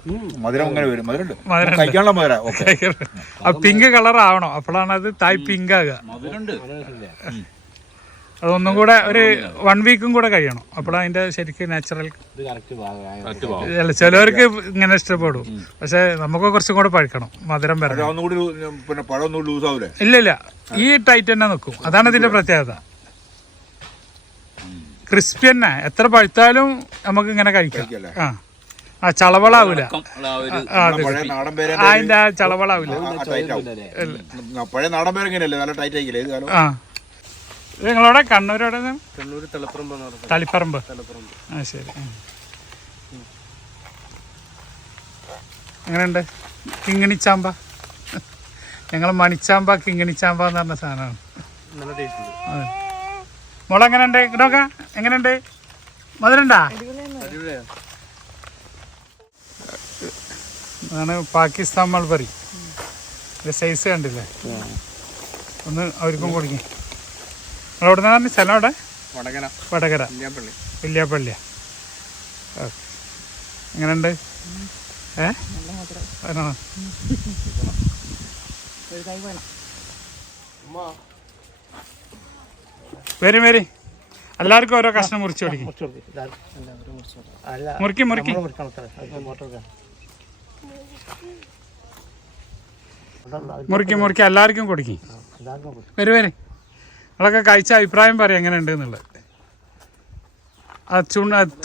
പിങ്ക് കളർ ആവണോ, അപ്പോഴാണ് അത് തായ് പിങ്ക് ആകുക. അതൊന്നും കൂടെ ഒരു 1 വീക്കും കൂടെ കഴിയണം, അപ്പോഴാണ് അതിന്റെ ശരിക്കും നാച്ചുറൽ. അല്ല, ചിലവർക്ക് ഇങ്ങനെ ഇഷ്ടപ്പെടും, പക്ഷെ നമുക്ക് കുറച്ചും കൂടെ പഴുക്കണം, മധുരം വരണം. ഇല്ല, ഈ ടൈറ്റ് തന്നെ നിൽക്കും. അതാണ് ഇതിന്റെ പ്രത്യേകത. ക്രിസ്പി തന്നെ, എത്ര പഴുത്താലും നമുക്ക് ഇങ്ങനെ കഴിക്കാം. ആ ചളവളാവൂല, അതിന്റെ ആ ചളവളാവൂല. ആ, നിങ്ങളോടെ കണ്ണൂരോടെ? തളിപ്പറമ്പ്. ആ ശരി. എങ്ങനെയുണ്ട്? കിങ്ങിണിച്ചാമ്പ. ഞങ്ങൾ മണിച്ചാമ്പ കിങ്ങിണിച്ചാമ്പ എന്ന് പറഞ്ഞ സാധനമാണ്. അതെ. മോളെങ്ങനെയുണ്ട്? ഇതൊക്കെ എങ്ങനെയുണ്ട്? മധുരണ്ടാ? അതാണ് പാകിസ്ഥാൻ മൾബറി. സൈസ് കണ്ടില്ലേ? ഒന്ന് അവർക്കും കൊടുക്കും. നിങ്ങളെവിടെ നിന്നാണ് സ്ഥലം? അവിടെ വടകര വില്യാപ്പള്ളിയാ. എങ്ങനെയുണ്ട്? വരും വരും. എല്ലാവർക്കും ഓരോ കഷ്ണം മുറിച്ച് കൊടുക്കും. മുറിക്കും മുറിക്കും. മുറിക്കും മുറിക്കും എല്ലാവർക്കും കൊടുക്കും. വരും വരും. നിങ്ങളൊക്കെ കഴിച്ച അഭിപ്രായം പറയാം എങ്ങനെയുണ്ട് എന്നുള്ളത്.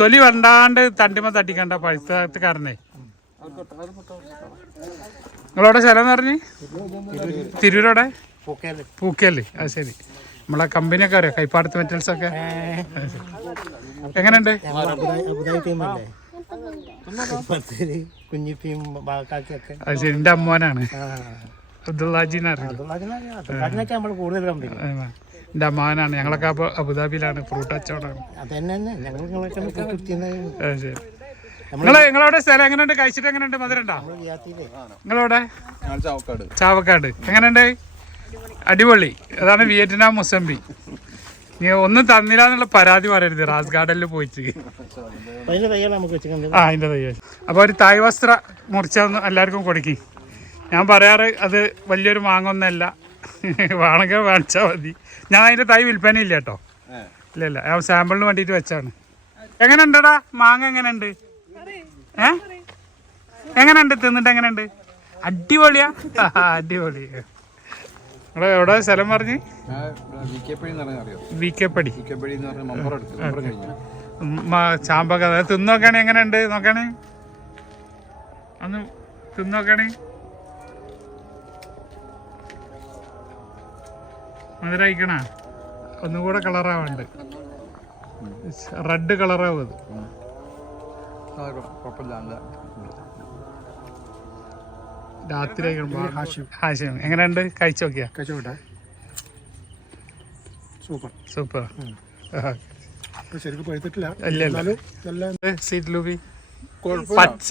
തൊലി വണ്ടാണ്ട് തണ്ടിമ തട്ടിക്കണ്ട പഴുത്ത കാരണേ. നിങ്ങളവിടെ സ്ഥലം എന്ന് പറഞ്ഞ്? തിരൂരോടെ പൂക്കല്. അത് ശരി. നമ്മളെ കമ്പനിയൊക്കെ അറിയാം, കൈപ്പാടത്ത് മെറ്റൽസ് ഒക്കെ. എങ്ങനെയുണ്ട്? അത് ശരി. എൻ്റെ അമ്മോനാണ് അബ്ദുള്ളാജിനെ അറിയാം. എൻ്റെ അമ്മാവനാണ്. ഞങ്ങളൊക്കെ അബുദാബിയിലാണ്, ഫ്രൂട്ട് കച്ചവടമാണ്. ശരി. നിങ്ങളവിടെ സ്ഥലം എങ്ങനെയുണ്ട്? കഴിച്ചിട്ട് എങ്ങനെയുണ്ട്? മധുരണ്ടോ? നിങ്ങളവിടെ? ചാവക്കാട്. എങ്ങനെയുണ്ട്? അടിപൊളി. അതാണ് വിയറ്റ്നാം മുസംബി. നീ ഒന്നും തന്നില്ല എന്നുള്ള പരാതി പറയരുത് റാസ് ഗാർഡനിൽ പോയിട്ട്. അതിൻ്റെ തയ്യ. അപ്പോൾ ഒരു തായ് വസ്ത്ര മുറിച്ചൊന്ന് എല്ലാവർക്കും കൊടുക്കും. ഞാൻ പറയാറ് അത് വലിയൊരു മാങ്ങൊന്നല്ല, വേണമെങ്കിൽ മേടിച്ചാൽ മതി. ഞാൻ അതിൻ്റെ തൈ വിൽപ്പന ഇല്ല കേട്ടോ. ഇല്ല ഞാൻ സാമ്പിളിന് വേണ്ടിയിട്ട് വെച്ചാണ്. എങ്ങനെയുണ്ടടാ മാങ്ങ? എങ്ങനെയുണ്ട്? എങ്ങനെയുണ്ട്? തിന്നിട്ട് എങ്ങനെയുണ്ട്? അടിപൊളിയാ. അടിപൊളി. നിങ്ങളെ എവിടെ സ്ഥലം പറഞ്ഞ്? വിക്കപ്പടി. ചാമ്പക്ക തിന്നോക്കണേ. എങ്ങനെയുണ്ട് നോക്കണേ? ഒന്ന് തിന്നോക്കണേ. മധുരയിക്കണ? ഒന്നും കൂടെ കളറാവുന്നുണ്ട്. റെഡ് കളറാവും അത്. രാത്രി ഹാഷിം. എങ്ങനെയുണ്ട്? കഴിച്ചു നോക്കിയാ? സൂപ്പർ. സീറ്റ് ലൂബി പച്ച.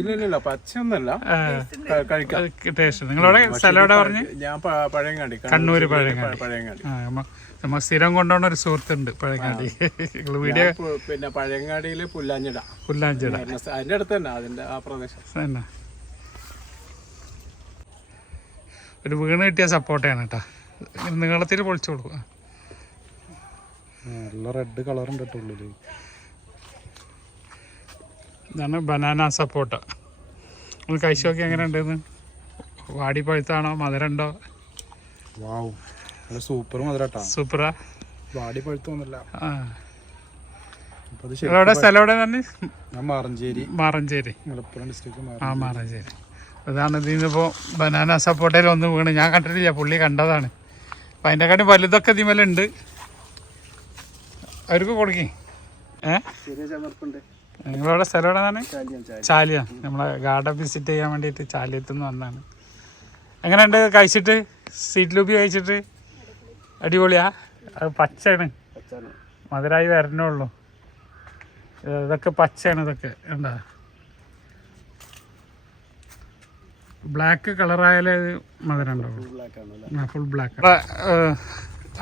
ഇല്ല പച്ചയൊന്നല്ല. ടേസ്റ്റ്. നിങ്ങളവിടെ സ്ഥലം എവിടെ പറഞ്ഞു? ഞാൻ പഴയങ്ങാടി, കണ്ണൂര് പഴയങ്ങാടി. നമ്മൾ സ്ഥിരം കൊണ്ടുപോകുന്ന ഒരു സുഹൃത്തുണ്ട് പഴയങ്ങാടി. വീഡിയോ പിന്നെ പഴയങ്ങാടിയില് പുല്ലാഞ്ചിട. അതിന്റെ അടുത്ത് തന്നെ, അതിന്റെ ആ പ്രദേശം തന്നെ. ഒരു വീണ് കിട്ടിയ സപ്പോർട്ടാണ് കേട്ടോ. നീളത്തിൽ പൊളിച്ചു കൊടുക്കുക. നല്ല റെഡ് കളറുണ്ട് ഉള്ളില്. ഇതാണ് ബനാന സപ്പോട്ട. ഒന്ന് കഴിച്ചു നോക്കി എങ്ങനെ ഉണ്ടെന്ന്. വാടി പഴുത്താണോ? മധുരമുണ്ടോ? സൂപ്പർ മധുരട്ടാ. സൂപ്പറാ. വാടി പഴുത്തൊന്നുമില്ല. എവിടെ സ്ഥലം എവിടെ തന്നെ? മാറഞ്ചേരി. മലപ്പുറം ഡിസ്ട്രിക്ട്. മാറഞ്ചേരി. അതാണ് ഇതിന്നിപ്പോൾ ബനാന സപ്പോട്ടയിൽ ഒന്ന് വീണ്. ഞാൻ കണ്ടിട്ടില്ല, പുള്ളി കണ്ടതാണ്. അപ്പം അതിൻ്റെക്കാട്ടി വലുതൊക്കെ ഇതിമേലുണ്ട്. അവർക്ക് കൊടുക്കേ. നിങ്ങളവിടെ സ്ഥലം എവിടെയാണ്? ചാലിയ. നമ്മളെ ഗാർഡൻ വിസിറ്റ് ചെയ്യാൻ വേണ്ടിയിട്ട് ചാലിയത്തു നിന്ന് വന്നതാണ്. എങ്ങനെയുണ്ട് കഴിച്ചിട്ട്? സീറ്റ് ലൂബി കഴിച്ചിട്ട് അടിപൊളിയാ. അത് പച്ചയാണ്, മധുരമായി വരണുള്ളൂ. ഇതൊക്കെ പച്ചയാണ്. ഇതൊക്കെ എന്താ ബ്ലാക്ക് കളറായാലേ മധുരം ഉണ്ടാവുള്ളൂ. Full black.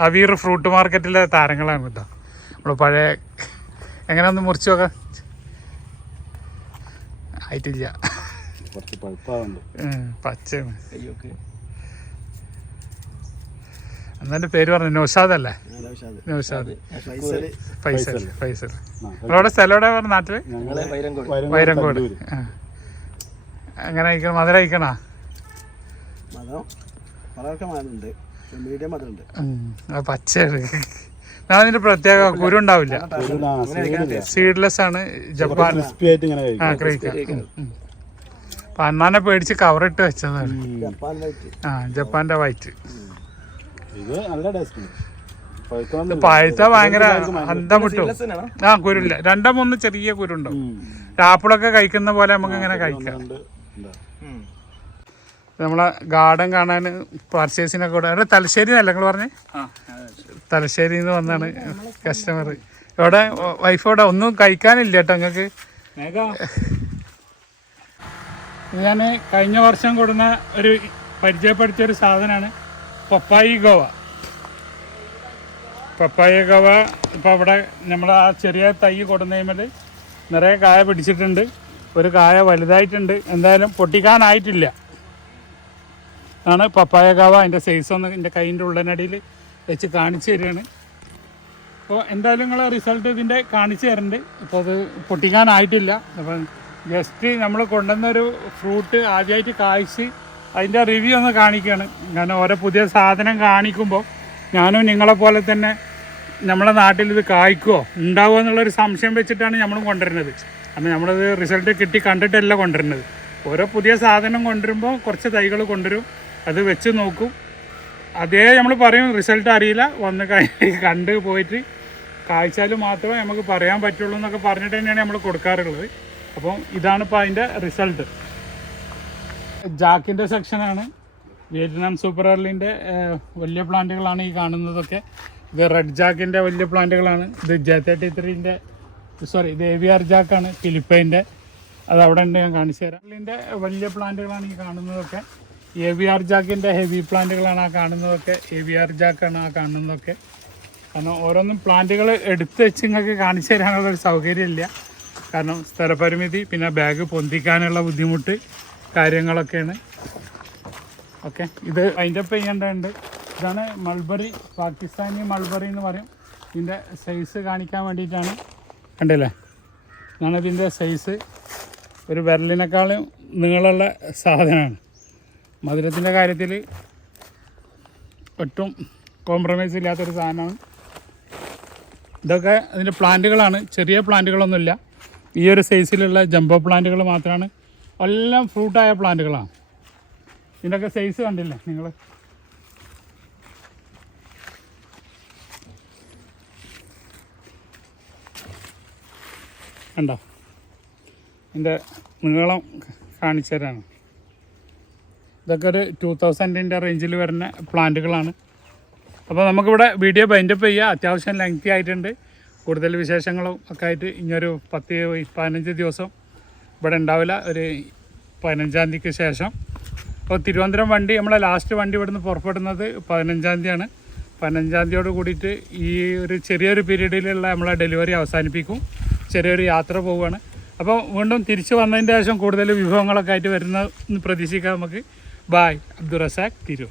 അവീർ ഫ്രൂട്ട് മാർക്കറ്റിലെ താരങ്ങളാണ് കേട്ടോ. നമ്മൾ പഴയ എങ്ങനെ ഒന്ന് മുറിച്ച് നോക്കാം. ആയിട്ടില്ല, പച്ചയാണ്. എന്നാ പേര് പറഞ്ഞു? നൗഷാദ് അല്ലേ? നൗഷാദ്. ഫൈസൽ. നിങ്ങളവിടെ സ്ഥലം എവിടെ പറഞ്ഞു? നാട്ടില് വൈരങ്കോട്. എങ്ങനെ കഴിക്കണം? മധുരം കഴിക്കണോ? പച്ചയാണ്. അതിന്റെ പ്രത്യേക കുരു ഉണ്ടാവില്ല. സീഡ്ലെസ് ആണ്. ജപ്പാൻ. അന്നാനെ പേടിച്ച് കവറിട്ട് വെച്ചതാണ്. ജപ്പാന്റെ വൈറ്റ്. പഴുത്ത ഭയങ്കര അന്തം വിട്ടു. കുരുല്ല. 2-3 ചെറിയ കുരുണ്ടോ. ആപ്പിളൊക്കെ കഴിക്കുന്ന പോലെ നമുക്ക് ഇങ്ങനെ കഴിക്കാം. നമ്മളെ ഗാർഡൻ കാണാൻ പർച്ചേസിനൊക്കെ കൂടെ അവിടെ തലശ്ശേരി അല്ല നിങ്ങൾ പറഞ്ഞേ തലശ്ശേരിയിൽ നിന്ന് വന്നാണ് കസ്റ്റമർ. ഇവിടെ വൈഫോടെ ഒന്നും കഴിക്കാനില്ല കേട്ടോ നിങ്ങൾക്ക്. ഇത് ഞാൻ കഴിഞ്ഞ വർഷം കൊടുന്ന ഒരു പരിചയപ്പെടുത്തിയ ഒരു സാധനമാണ് പപ്പായി ഗോവ. പപ്പായ ഗോവ ഇപ്പോൾ അവിടെ നമ്മൾ ആ ചെറിയ തൈ കൊടുന്നതിന്മേൽ നിറയെ കായ പിടിച്ചിട്ടുണ്ട്. ഒരു കായ വലുതായിട്ടുണ്ട്, എന്തായാലും പൊട്ടിക്കാനായിട്ടില്ല. ആണ് പപ്പായ ഗോവ. അതിൻ്റെ സൈസ് ഒന്ന് എൻ്റെ കൈയിൻ്റെ ഉള്ളനടിയിൽ വെച്ച് കാണിച്ചു തരികയാണ്. അപ്പോൾ എന്തായാലും നിങ്ങൾ റിസൾട്ട് ഇതിൻ്റെ കാണിച്ചു തരുന്നുണ്ട്. ഇപ്പോൾ അത് പൊട്ടിക്കാനായിട്ടില്ല. അപ്പം ജസ്റ്റ് നമ്മൾ കൊണ്ടുവന്നൊരു ഫ്രൂട്ട് ആദ്യമായിട്ട് കായ്ച്ച് അതിൻ്റെ റിവ്യൂ ഒന്ന് കാണിക്കുകയാണ്. കാരണം ഓരോ പുതിയ സാധനം കാണിക്കുമ്പോൾ ഞാനും നിങ്ങളെപ്പോലെ തന്നെ നമ്മളെ നാട്ടിൽ ഇത് കായ്ക്കുമോ ഉണ്ടാവുമോ എന്നുള്ളൊരു സംശയം വെച്ചിട്ടാണ് നമ്മൾ കൊണ്ടുവരുന്നത്. അപ്പം നമ്മളത് റിസൾട്ട് കിട്ടി കണ്ടിട്ടല്ല കൊണ്ടുവരുന്നത്. ഓരോ പുതിയ സാധനം കൊണ്ടുവരുമ്പോൾ കുറച്ച് തൈകൾ കൊണ്ടുവരും, അത് വെച്ച് നോക്കും. അതേ നമ്മൾ പറയും റിസൾട്ട് അറിയില്ല, വന്ന് കണ്ട് പോയിട്ട് കായ്ച്ചാൽ മാത്രമേ നമുക്ക് പറയാൻ പറ്റുള്ളൂ എന്നൊക്കെ പറഞ്ഞിട്ട് തന്നെയാണ് നമ്മൾ കൊടുക്കാറുള്ളത്. അപ്പം ഇതാണിപ്പോൾ അതിൻ്റെ റിസൾട്ട്. ജാക്കിൻ്റെ സെക്ഷനാണ്. വിയറ്റ്നാം സൂപ്പർ എർലിൻ്റെ വലിയ പ്ലാന്റുകളാണ് ഈ കാണുന്നതൊക്കെ. ഇത് റെഡ് ജാക്കിൻ്റെ വലിയ പ്ലാന്റുകളാണ്. ഇത് J33-ൻ്റെ ഇത് AVR ജാക്കാണ്, ഫിലിപ്പൈൻ്റെ. അത് അവിടെ ഉണ്ട്, ഞാൻ കാണിച്ചു തരാം. എർലിൻ്റെ വലിയ പ്ലാന്റുകളാണ് ഈ കാണുന്നതൊക്കെ. AVR ജാക്കിൻ്റെ ഹെവി പ്ലാന്റുകളാണ് ആ കാണുന്നതൊക്കെ. AVR ജാക്കാണ് ആ കാണുന്നതൊക്കെ. കാരണം ഓരോന്നും പ്ലാന്റുകൾ എടുത്ത് വെച്ച് നിങ്ങൾക്ക് കാണിച്ചു തരാനുള്ളൊരു സൗകര്യമില്ല. കാരണം സ്ഥലപരിമിതി, പിന്നെ ബാഗ് പൊന്തിക്കാനുള്ള ബുദ്ധിമുട്ട് കാര്യങ്ങളൊക്കെയാണ്. ഓക്കെ, ഇത് അതിൻ്റെ ഒപ്പം ചെയ്യേണ്ടതുണ്ട്. ഇതാണ് മൾബറി, പാകിസ്ഥാനി മൾബറി എന്ന് പറയും. ഇതിൻ്റെ സൈസ് കാണിക്കാൻ വേണ്ടിയിട്ടാണ്. കണ്ടില്ലേ, ഇതാണ് ഇതിൻ്റെ സൈസ്. ഒരു വിരലിനേക്കാളും നീളമുള്ള സാധനമാണ്. മധുരത്തിൻ്റെ കാര്യത്തിൽ ഒട്ടും കോംപ്രമൈസ് ഇല്ലാത്തൊരു സാധനമാണ്. ഇതൊക്കെ അതിൻ്റെ പ്ലാന്റുകളാണ്, ചെറിയ പ്ലാന്റുകളൊന്നുമില്ല. ഈ ഒരു സൈസിലുള്ള ജംബോ പ്ലാന്റുകൾ മാത്രമാണ്. എല്ലാം ഫ്രൂട്ടായ പ്ലാന്റുകളാണ്. ഇതിൻ്റെയൊക്കെ സൈസ് കണ്ടില്ലേ നിങ്ങൾ. കണ്ടോ, ഇതിൻ്റെ നീളം കാണിച്ചു തരാണ്. ഇതൊക്കെ ഒരു 2000-ൻ്റെ റേഞ്ചിൽ വരുന്ന പ്ലാന്റുകളാണ്. അപ്പോൾ നമുക്കിവിടെ വീഡിയോ ബൈൻഡപ്പ് ചെയ്യുക. അത്യാവശ്യം ലെങ്തി ആയിട്ടുണ്ട്. കൂടുതൽ വിശേഷങ്ങളും ഒക്കെ ആയിട്ട് ഇനിയൊരു 10-15 ദിവസം ഇവിടെ ഉണ്ടാവില്ല. ഒരു 15-ാം തീയതിക്ക് ശേഷം. അപ്പോൾ തിരുവനന്തപുരം വണ്ടി, നമ്മളെ ലാസ്റ്റ് വണ്ടി ഇവിടുന്ന് പുറപ്പെടുന്നത് 15-ാം തീയതിയാണ്. 15-ാം തീയതിയോട് കൂടിയിട്ട് ഈ ഒരു ചെറിയൊരു പീരീഡിലുള്ള നമ്മളെ ഡെലിവറി അവസാനിപ്പിക്കും. ചെറിയൊരു യാത്ര പോവുകയാണ്. അപ്പോൾ വീണ്ടും തിരിച്ച് വന്നതിൻ്റെ ശേഷം കൂടുതൽ വിഭവങ്ങളൊക്കെ ആയിട്ട് വരുന്ന പ്രതീക്ഷിക്കാം നമുക്ക്. ബായ്. അബ്ദുൾ റസാഖ്, തിരൂർ.